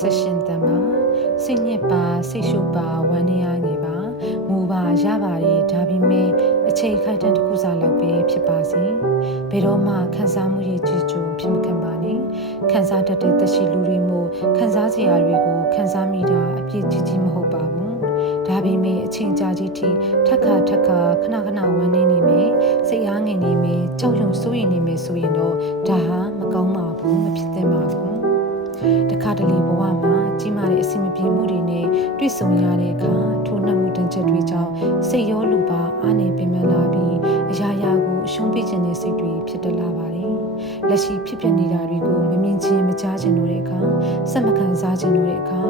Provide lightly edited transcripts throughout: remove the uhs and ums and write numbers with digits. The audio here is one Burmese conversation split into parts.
ဆက်ရှင်တန်ပါစိတ်ညစ်ပါစိတ်ရှုပ်ပါဝမ်းနည်းရနေပါငိုပါရပါတယ်ဒါပေမဲ့အချိန်ခိုက်တဲ့တစ်ခုစားလောက်ပဲဖြစ်ပါစေဘယ်တော့မှခံစားမှုရဲ့ကြည်ကြုံဖြစ်မခံပါနဲ့ခံစားတတ်တဲ့သက်ရှိလူတွေမို့ခံစားစရာတွေကိုခံစားမိတာအပြည့်ကြီးမဟုတ်ပါဘူးဒါပေမဲ့အချိန်ကြာကြီးထိထက်ခါခဏဝမ်းနေနေမယ်စိတ်အားငြိမ်နေမယ်ကြောက်ရွံ့စိုးရိမ်နေမယ်ဆိုရင်တော့ဒါဟာမကောင်းပါဘူးမဖြစ်သင့်ပါဘူးတခါတလေဘဝမှာကြီးမားတဲ့အဆင်မပြေမှုတွေနဲ့တွေ့ဆုံရတဲ့အခါထိုးနှက်မှုတန်ချက်တွေကြောင့်စိတ်ရောလူပါအားနေပင်ပန်းလာပြီးအရာရာကိုအရှုံးပေးခြင်းနဲ့စိတ်တွေဖြစ်တတ်လာပါတယ်လက်ရှိဖြစ်ပျက်နေတာတွေကိုမမြင်ချင်းမကြားခြင်းတို့တဲ့အခါစက်မခံစားခြင်းတို့တဲ့အခါ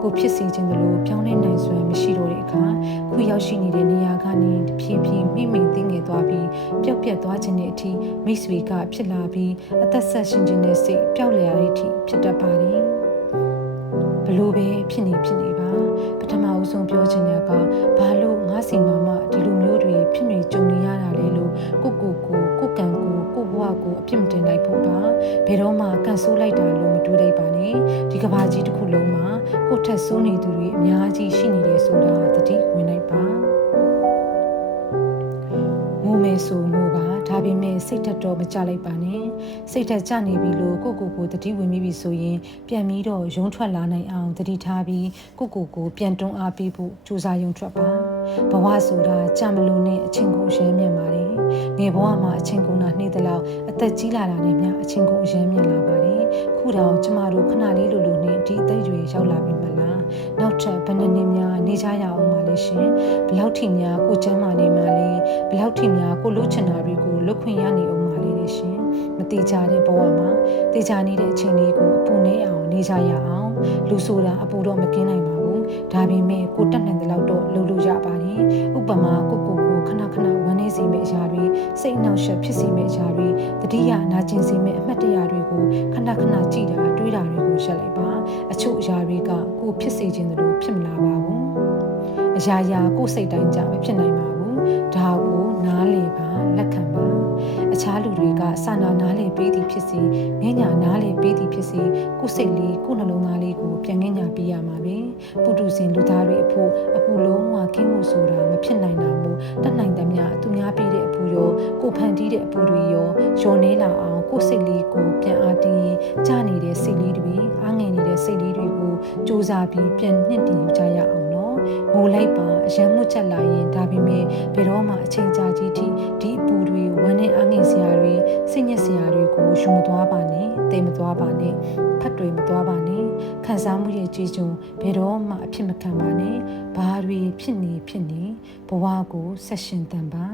ကိုဖြစ်စေခြင်းတို့လိုပြောင်းလဲနိုင်စွမ်းမရှိတော့တဲ့အခါခုရောက်ရှိနေတဲ့နေရာကနေတဖြည်းဖြည်းမိမ့်မိန်သိငယ်သွားပြီးပျောက်ပြတ်သွားခြင်းတဲ့အထိမိတ်ဆွေကဖြစ်လာပြီးအသက်ဆက်ရှင်ခြင်းနဲ့စိတ်ပျောက်လျက်တဲ့အထိဖြစ်တတ်ပါတယ်ဘလို့ပဲဖြစ်နေပါပထမဦးဆုံးပြောချင်တာကဘာလို့ငါစီမမဒီလိုမျိုးတွေဖြစ်နေကြုံနေရတာလဲလို့ကိုကံကိုဘဝကိုအပြစ်မတင်လိုက်ဖို့ပါဘယ်တော့မှကန်ဆိုးလိုက်တာလို့မတွေးလိုက်ပါနဲ့ဒီကဘာကြီးတစ်ခုလုံးမှာကိုထက်ဆိုးနေသူတွေအများကြီးရှိနေတယ်ဆိုတာသတိဝင်လိုက်ပါငိုမယ်ဆိုငိုပါဒါပေမဲ့စိတ်ထက်တော့မကြလိုက်ပါနဲ့စိတ်ထက်ကြနေပြီလို့ကိုတတိဝင်မိပြီဆိုရင်ပြန်ပြီးတော့ရုံးထွက်လာနိုင်အောင်တတိထားပြီးကိုပြန်တွန်းအားပေးဖို့ကြိုးစားရုံထွက်ပါဘဝဆိုတာကြမလို့နဲ့အချင်းကိုရဲမြင်ပါတယ်ငယ်ဘဝမှာအချင်းကုန်တာနှိမ့်တဲ့လောက်အသက်ကြီးလာတာနဲ့များအချင်းကိုရဲမြင်လာပါတယ်ခုတော့ကျမတို့ခဏလေးလိုနဲ့ဒီအသက်အရွယ်ရောက်လာပြီမလားနောက်ထပ်ဘယ်နှစ်နှစ်များနေကြရအောင်ပါလဲရှင်ဘယ်လောက်ထိများကိုကျမ်းမာနေမှလဲဘယ်လောက်ထိများကိုလှုပ်ချင်တာတွေကိုလွတ်ခွင့်ရနေအောင်ပါလေရှင်မတိကြတဲ့ဘဝမှာတိကြနေတဲ့အချိန်လေးကိုအပူနေအောင်နေကြရအောင်လူဆိုတာအပူတော့မကင်းနိုင်ပါဘူးဒါပေမဲ့ကိုတက်နိုင်တဲ့လောက်တော့လှုပ်လို့ရပါတယ်ဥပမာကိုခဏဝမ်းနေစေမယ့်အရာတွေစိတ်နှောက်ယှက်ဖြစ်စေမယ့်အရာတွေတတိယနာကျင်စေမယ့်အမှတ်တရတွေကိုခဏကြည့်တာတွေးတာတွေကိုရှက်လိုက်ပါအချို့အရာတွေကကိုဖြစ်စေခြင်းတို့ဖြစ်မလာပါဘူးအရာကိုစိတ်တိုင်းကြမဖြစ်နိုင်ပါဘူးဒါကိုနားလေပါလက်ခံပါအခြားလူတွေကစာနာနားလေပေးသည်ဖြစ်စေငညာနားလေပေးသည်ဖြစ်စေကိုစိတ်လေးကိုနှလုံးသားလေးကိုပြန်ငညာပေးရမှာပဲပုထုဇဉ်လူသားတွေအဖို့အပူလုံးဝကင်းမှုဆိုတာမဖြစ်နိုင်တာမို့တတ်နိုင်သမျှသူများပေးတဲ့အပူရောကိုဖန်တီးတဲ့အပူတွေရောနေလာအောင်ကိုစိတ်လေးကိုပြန်အားတည်ကြနေတဲ့စိတ်လေးတွေအားငယ်နေတဲ့စိတ်လေးတွေကိုစူးစမ်းပြီးပြန်နှစ်တည်ကြရအောင်ငိုလိုက်ပါအရန်မှုချက်လာရင်ဒါပေမဲ့ဘယ်တော့မှအချိန်ကြာကြီးထိဒီအပူတွေဝမ်းနဲ့အားငယ်စရာတွေစိတ်ညစ်စရာတွေကိုယူမသွားပါနဲ့တိမ်မသွားပါနဲ့ဖတ်တွေမသွားပါနဲ့ခံစားမှုရဲ့ကြည်ကြုံဘယ်တော့မှအဖြစ်မခံပါနဲ့ဘာတွေဖြစ်နေဘဝကိုဆက်ရှင်တန်ပါ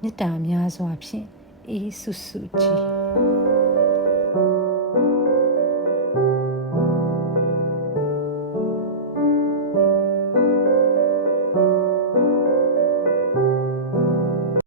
မေတ္တာများစွာဖြင့်အေးဆုကြီး